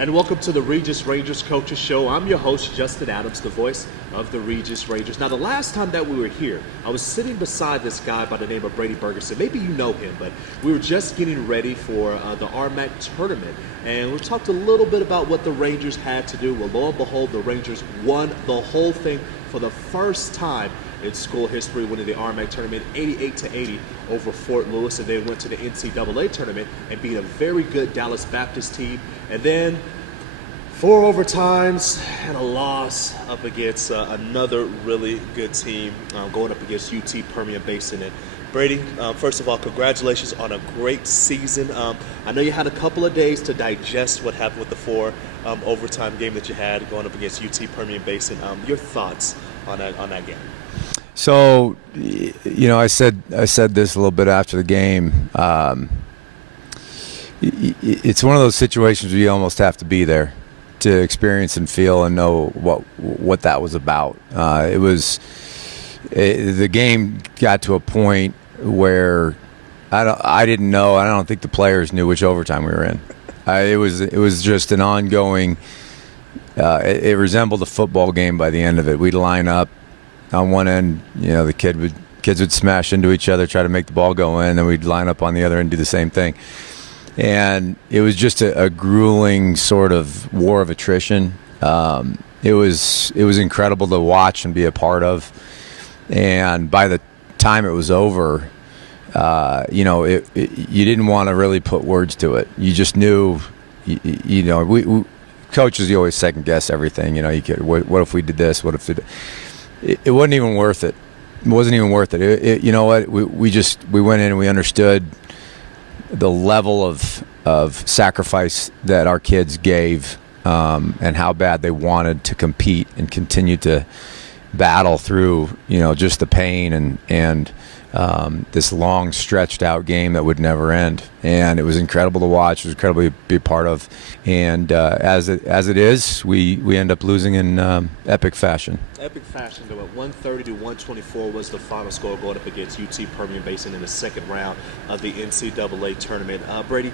And welcome to the Regis Rangers Coaches Show. I'm your host, Justin Adams, the voice of the Regis Rangers. Now, the last time that we were here, I was sitting beside this guy by the name of Brady Bergerson. Maybe you know him, but we were just getting ready for the RMAC tournament. And we talked a little bit about what the Rangers had to do. Well, lo and behold, the Rangers won the whole thing for the first time in school history, winning the RMAC tournament 88-80 over Fort Lewis, and then went to the NCAA tournament and beat a very good Dallas Baptist team. And then 4 overtimes and a loss up against another really good team, going up against UT Permian Basin. And Brady, first of all, congratulations on a great season. I know you had a couple of days to digest what happened with the 4 overtime game that you had going up against UT Permian Basin. Your thoughts on that game? So, you know, I said this a little bit after the game. It's one of those situations where you almost have to be there to experience and feel and know what that was about. The game got to a point where I didn't know. I don't think the players knew which overtime we were in. It was just an ongoing. It resembled a football game by the end of it. We'd line up on one end. You know, the kids would smash into each other, try to make the ball go in, then we'd line up on the other end and do the same thing. And it was just a grueling sort of war of attrition. It was incredible to watch and be a part of. And by the time it was over, you know, you didn't want to really put words to it. You just knew, you know, we coaches, you always second guess everything. You know, you could, what if we did this? What if it wasn't even worth it. It wasn't even worth it. You know what? We went in and we understood the level of sacrifice that our kids gave, and how bad they wanted to compete and continue to battle through, you know, just the pain and this long stretched out game that would never end. And it was incredible to watch. It was incredible to be a part of. And as it is, we end up losing in epic fashion. Epic fashion, though. At 130-124 was the final score, going up against UT Permian Basin in the second round of the NCAA tournament. Brady,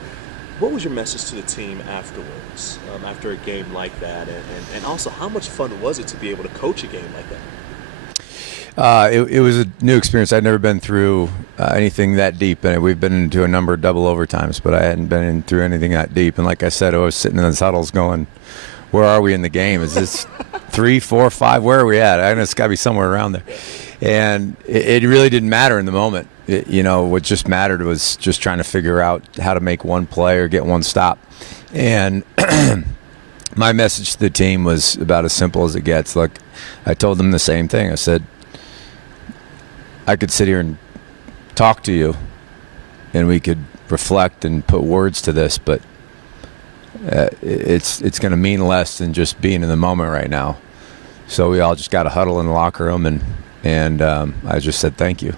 what was your message to the team afterwards, after a game like that? And also, how much fun was it to be able to coach a game like that? It was a new experience. I'd never been through anything that deep, and we've been into a number of double overtimes, but I hadn't been through anything that deep. And like I said, I was sitting in the huddles going, where are we in the game? Is this 3, 4, 5? Where are we at? I know it's got to be somewhere around there. And it really didn't matter in the moment. You know, what just mattered was just trying to figure out how to make one play or get one stop. And my message to the team was about as simple as it gets. Look, I told them the same thing. I said, I could sit here and talk to you, and we could reflect and put words to this, but it's going to mean less than just being in the moment right now. So we all just got to huddle in the locker room, and I just said thank you,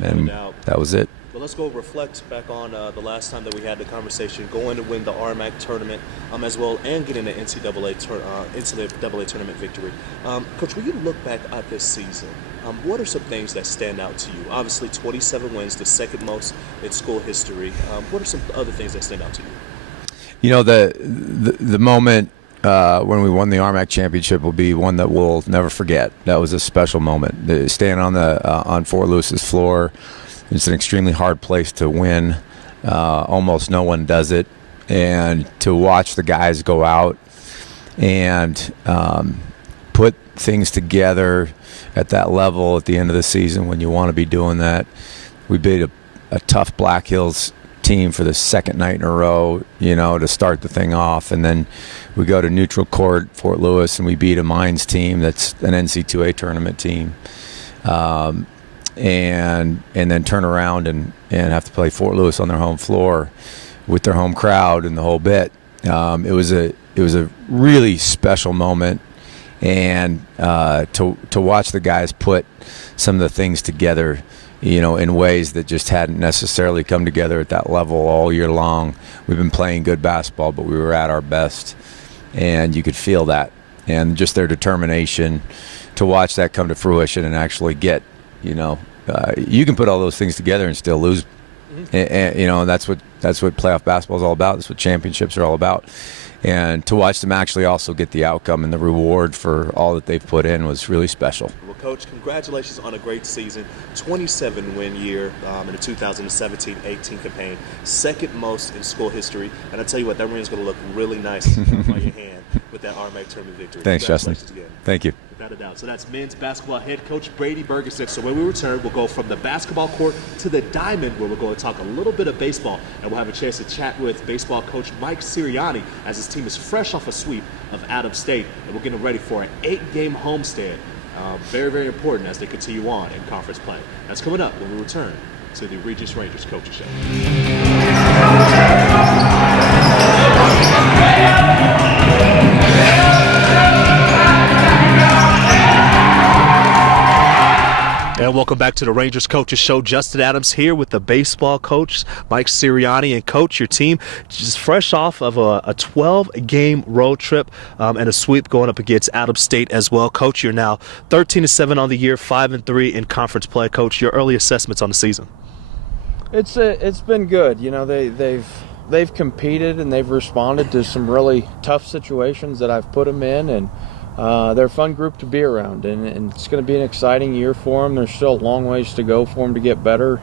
and that was it. Well, let's go reflect back on the last time that we had the conversation, going to win the RMAC tournament as well, and getting the NCAA tournament victory. Coach, when you look back at this season, what are some things that stand out to you? Obviously, 27 wins, the second most in school history. What are some other things that stand out to you? You know, the moment when we won the RMAC championship will be one that we'll never forget. That was a special moment. Staying on Fort Lewis's floor, it's an extremely hard place to win. Almost no one does it. And to watch the guys go out and put things together at that level at the end of the season when you want to be doing that. We beat a tough Black Hills team for the second night in a row, you know, to start the thing off. And then we go to neutral court, Fort Lewis, and we beat a Mines team that's an NC2A tournament team. And then turn around and have to play Fort Lewis on their home floor with their home crowd and the whole bit. It was a really special moment, and to watch the guys put some of the things together, you know, in ways that just hadn't necessarily come together at that level all year long. We've been playing good basketball, but we were at our best, and you could feel that, and just their determination to watch that come to fruition and actually get, you know, you can put all those things together and still lose. And, you know, that's what That's what playoff basketball is all about. That's what championships are all about. And to watch them actually also get the outcome and the reward for all that they've put in was really special. Well, Coach, congratulations on a great season. 27-win year in the 2017-18 campaign, second most in school history. And I tell you what, that ring's going to look really nice on your hand with that automatic tournament victory. Thanks, Justin. Again. Thank you. Without a doubt. So that's men's basketball head coach Brady Bergerson. So when we return, we'll go from the basketball court to the diamond, where we're going to talk a little bit of baseball, and we'll have a chance to chat with baseball coach Mike Sirianni as his team is fresh off a sweep of Adams State, and we're getting ready for an 8-game homestand. Very, very important as they continue on in conference play. That's coming up when we return to the Regis Rangers Coaches Show. And welcome back to the Rangers Coaches Show. Justin Adams here with the baseball coach, Mike Sirianni. And coach, your team just fresh off of a 12-game road trip and a sweep going up against Adams State as well. Coach, you're now 13-7 on the year, 5-3 in conference play. Coach, your early assessments on the season? It's been good. You know, they've competed and they've responded to some really tough situations that I've put them in, and they're a fun group to be around, and it's going to be an exciting year for them. There's still a long ways to go for them to get better.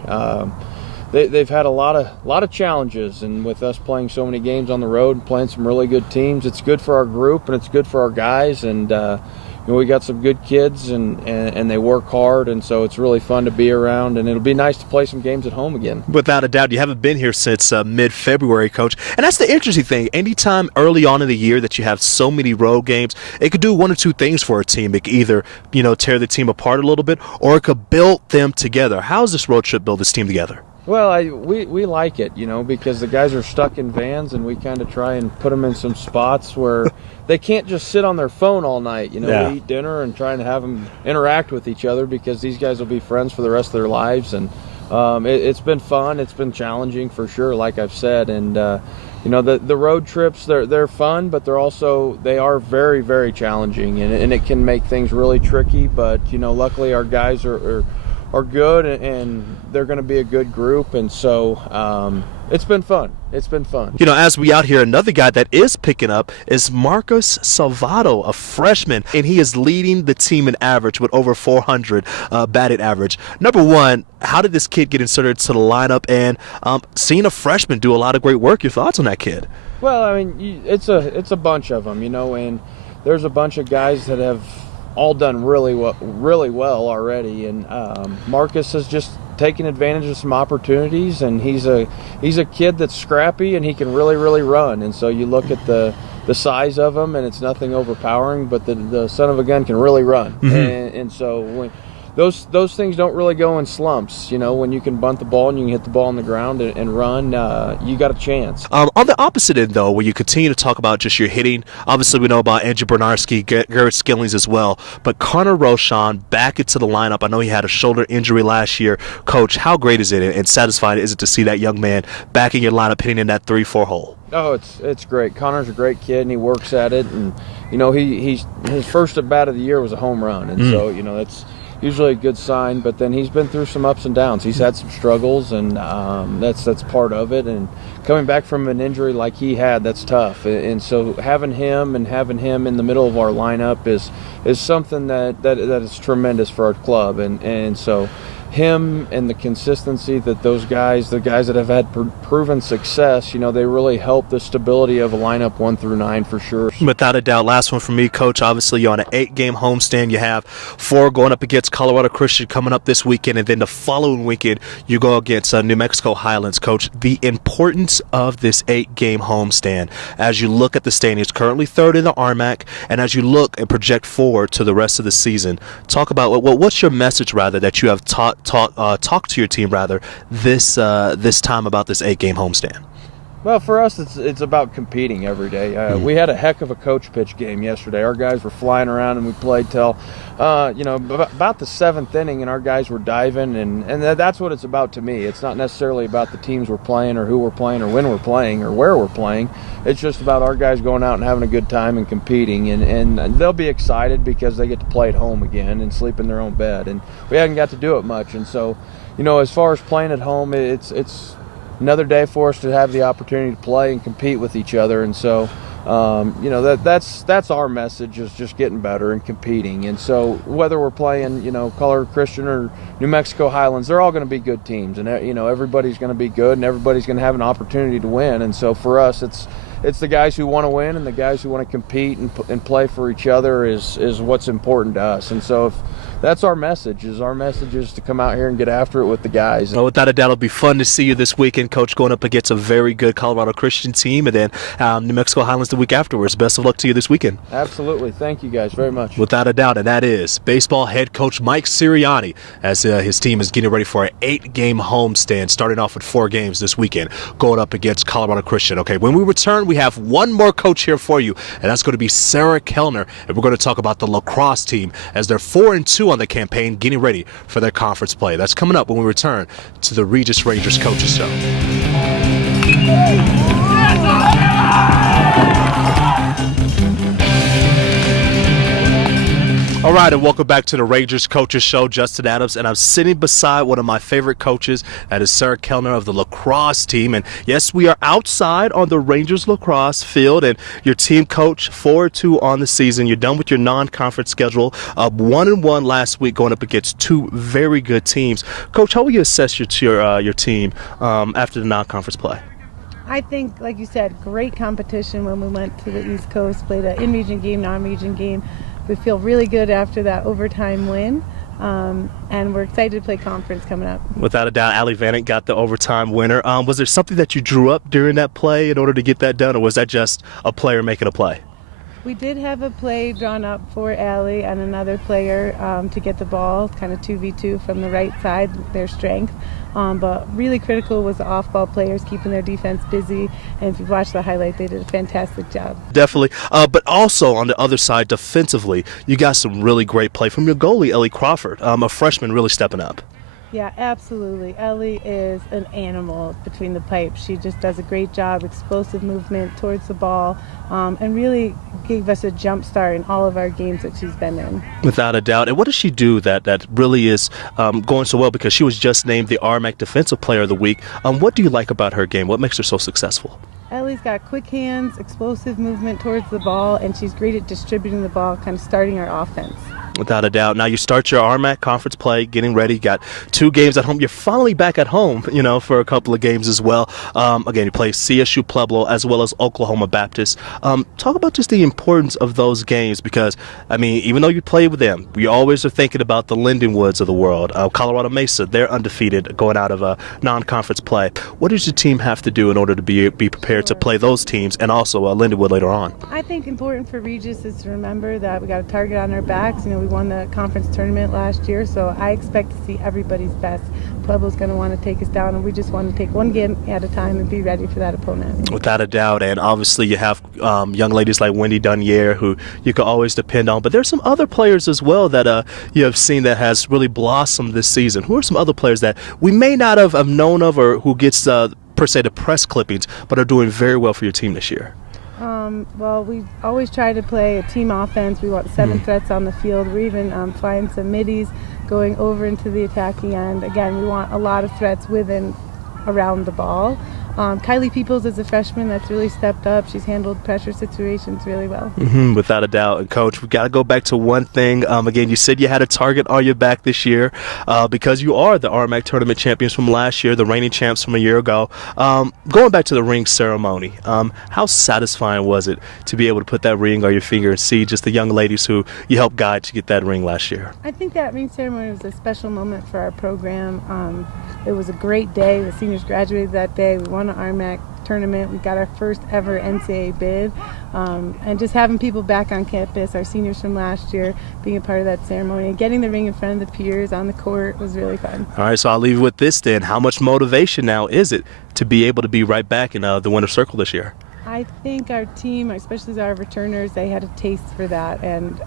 They've had a lot of challenges, and with us playing so many games on the road and playing some really good teams, it's good for our group and it's good for our guys. And you know, we got some good kids, and they work hard, and so it's really fun to be around, and it'll be nice to play some games at home again. Without a doubt. You haven't been here since mid-February, Coach, and that's the interesting thing. Anytime early on in the year that you have so many road games, it could do one or two things for a team. It could either, you know, tear the team apart a little bit, or it could build them together. How does this road trip build this team together? Well, we like it, you know, because the guys are stuck in vans, and we kind of try and put them in some spots where they can't just sit on their phone all night. You know, Yeah. We eat dinner and trying to have them interact with each other, because these guys will be friends for the rest of their lives. And it's been fun. It's been challenging for sure, like I've said. And you know, the road trips, they're fun, but they are very, very challenging, and it can make things really tricky. But you know, luckily our guys are good, and they're going to be a good group, and so it's been fun. It's been fun. You know, as we out here, another guy that is picking up is Marcus Salvato, a freshman, and he is leading the team in average with over 400 batted average. Number one, how did this kid get inserted to the lineup, and seeing a freshman do a lot of great work? Your thoughts on that kid? Well, I mean, it's a bunch of them, you know, and there's a bunch of guys that have all done really well already, and Marcus has just taken advantage of some opportunities, and he's a kid that's scrappy, and he can really run. And so you look at the size of him, and it's nothing overpowering, but the son of a gun can really run. Mm-hmm. And so when those things don't really go in slumps. You know, when you can bunt the ball and you can hit the ball on the ground and run, you got a chance. On the opposite end, though, where you continue to talk about just your hitting, obviously we know about Andrew Bernarski, Garrett Skillings as well, but Connor Rochon back into the lineup. I know he had a shoulder injury last year. Coach, how great is it and satisfying is it to see that young man back in your lineup hitting in that 3-4 hole? Oh, it's great. Connor's a great kid, and he works at it. And you know, his first at bat of the year was a home run, and so you know that's usually a good sign. But then he's been through some ups and downs. He's had some struggles, and that's part of it. And coming back from an injury like he had, that's tough. And so having him in the middle of our lineup is something that is tremendous for our club. And so him and the consistency that the guys that have had proven success, you know, they really help the stability of a lineup 1 through 9 for sure. Without a doubt. Last one for me, Coach. Obviously, you're on an 8-game homestand. You have 4 going up against Colorado Christian coming up this weekend, and then the following weekend you go against New Mexico Highlands. Coach, the importance of this 8-game homestand as you look at the standings, currently 3rd in the RMAC, and as you look and project forward to the rest of the season, talk about what's your message rather that you have talk to your team rather this time about this 8-game homestand. Well, for us, it's about competing every day. We had a heck of a coach pitch game yesterday. Our guys were flying around, and we played till, about the 7th inning, and our guys were diving, and that's what it's about to me. It's not necessarily about the teams we're playing or who we're playing or when we're playing or where we're playing. It's just about our guys going out and having a good time and competing, and they'll be excited because they get to play at home again and sleep in their own bed. And we haven't got to do it much, and so, you know, as far as playing at home, it's another day for us to have the opportunity to play and compete with each other. And so, you know, that's our message, is just getting better and competing. And so whether we're playing, you know, Colorado Christian or New Mexico Highlands, they're all going to be good teams, and you know, everybody's going to be good and everybody's going to have an opportunity to win. And so for us, it's the guys who want to win and the guys who want to compete and play for each other is what's important to us. And so if that's our message is to come out here and get after it with the guys. Well, without a doubt, it'll be fun to see you this weekend, Coach, going up against a very good Colorado Christian team, and then New Mexico Highlands the week afterwards. Best of luck to you this weekend. Absolutely. Thank you guys very much. Without a doubt, and that is baseball head coach Mike Sirianni, as his team is getting ready for an 8-game homestand, starting off with 4 games this weekend, going up against Colorado Christian. Okay, when we return, we have one more coach here for you, and that's going to be Sarah Kellner, and we're going to talk about the lacrosse team as they're 4-2 on the campaign, getting ready for their conference play. That's coming up when we return to the Regis Rangers Coaches Show. All right, and welcome back to the Rangers Coaches Show. Justin Adams, and I'm sitting beside one of my favorite coaches, that is Sarah Kellner of the lacrosse team. And yes, we are outside on the Rangers lacrosse field, and your team coach 4-2 on the season. You're done with your non-conference schedule, 1-1 last week, going up against 2 very good teams. Coach, how will you assess your team after the non-conference play? I think, like you said, great competition when we went to the East Coast, played an in-region game, non-region game. We feel really good after that overtime win, and we're excited to play conference coming up. Without a doubt, Allie Vannick got the overtime winner. Was there something that you drew up during that play in order to get that done, or was that just a player making a play? We did have a play drawn up for Allie and another player to get the ball, kind of 2v2 from the right side, their strength. But really critical was the off-ball players keeping their defense busy. And if you watch the highlight, they did a fantastic job. Definitely. But also on the other side, defensively, you got some really great play from your goalie, Ellie Crawford, a freshman really stepping up. Yeah, absolutely. Ellie is an animal between the pipes. She just does a great job, explosive movement towards the ball, and really gave us a jump start in all of our games that she's been in. Without a doubt. And what does she do that really is going so well? Because she was just named the RMAC Defensive Player of the Week. What do you like about her game? What makes her so successful? Ellie's got quick hands, explosive movement towards the ball, and she's great at distributing the ball, kind of starting our offense. Without a doubt. Now you start your RMAC conference play, getting ready. Got 2 games at home. You're finally back at home, for a couple of games as well. Again, you play CSU Pueblo as well as Oklahoma Baptist. Talk about just the importance of those games, because, even though you play with them, we always are thinking about the Lindenwoods of the world. Colorado Mesa, they're undefeated going out of a non-conference play. What does your team have to do in order to be prepared to play those teams and also Lindenwood later on? I think important for Regis is to remember that we got a target on our backs. We won the conference tournament last year, so I expect to see everybody's best. Pueblo's going to want to take us down, and we just want to take one game at a time and be ready for that opponent. Without a doubt, and obviously you have young ladies like Wendy Dunier, who you can always depend on, but there's some other players as well that you have seen that has really blossomed this season. Who are some other players that we may not have known of, or who gets, per se, the press clippings, but are doing very well for your team this year? Well, we always try to play a team offense. We want 7 threats on the field. We're even flying some middies, going over into the attacking end. Again, we want a lot of threats with and around the ball. Kylie Peoples is a freshman that's really stepped up. She's handled pressure situations really well. Without a doubt. And Coach, we got to go back to one thing. Again, you said you had a target on your back this year because you are the RMAC tournament champions from last year, the reigning champs from a year ago. Going back to the ring ceremony, how satisfying was it to be able to put that ring on your finger and see just the young ladies who you helped guide to get that ring last year? I think that ring ceremony was a special moment for our program. It was a great day. The seniors graduated that day. We won an RMAC tournament. We got our first ever NCAA bid. And just having people back on campus, our seniors from last year, being a part of that ceremony and getting the ring in front of the peers on the court was really fun. All right, so I'll leave you with this then. How much motivation now is it to be able to be right back in the winner's circle this year? I think our team, especially our returners, they had a taste for that, and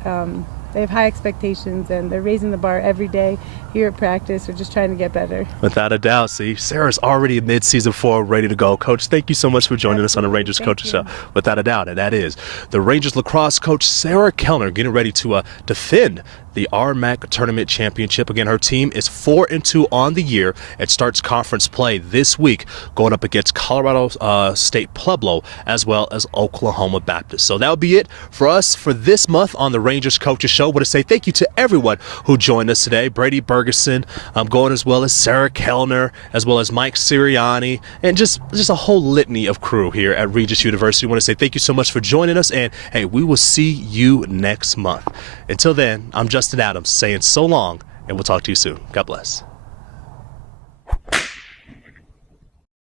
they have high expectations, and they're raising the bar every day here at practice. We're just trying to get better. Without a doubt. See, Sarah's already in mid-season 4, ready to go. Coach, thank you so much for joining us on the Rangers Coaches Show. Without a doubt, and that is the Rangers lacrosse coach, Sarah Kellner, getting ready to defend the RMAC Tournament Championship. Again, her team is 4-2 on the year. It starts conference play this week, going up against Colorado State Pueblo as well as Oklahoma Baptist. So that'll be it for us for this month on the Rangers Coaches Show. I want to say thank you to everyone who joined us today. Brady Bergeson, going as well as Sarah Kellner, as well as Mike Sirianni, and just a whole litany of crew here at Regis University. I want to say thank you so much for joining us, and hey, we will see you next month. Until then, I'm Justin Adams saying so long, and we'll talk to you soon. God bless.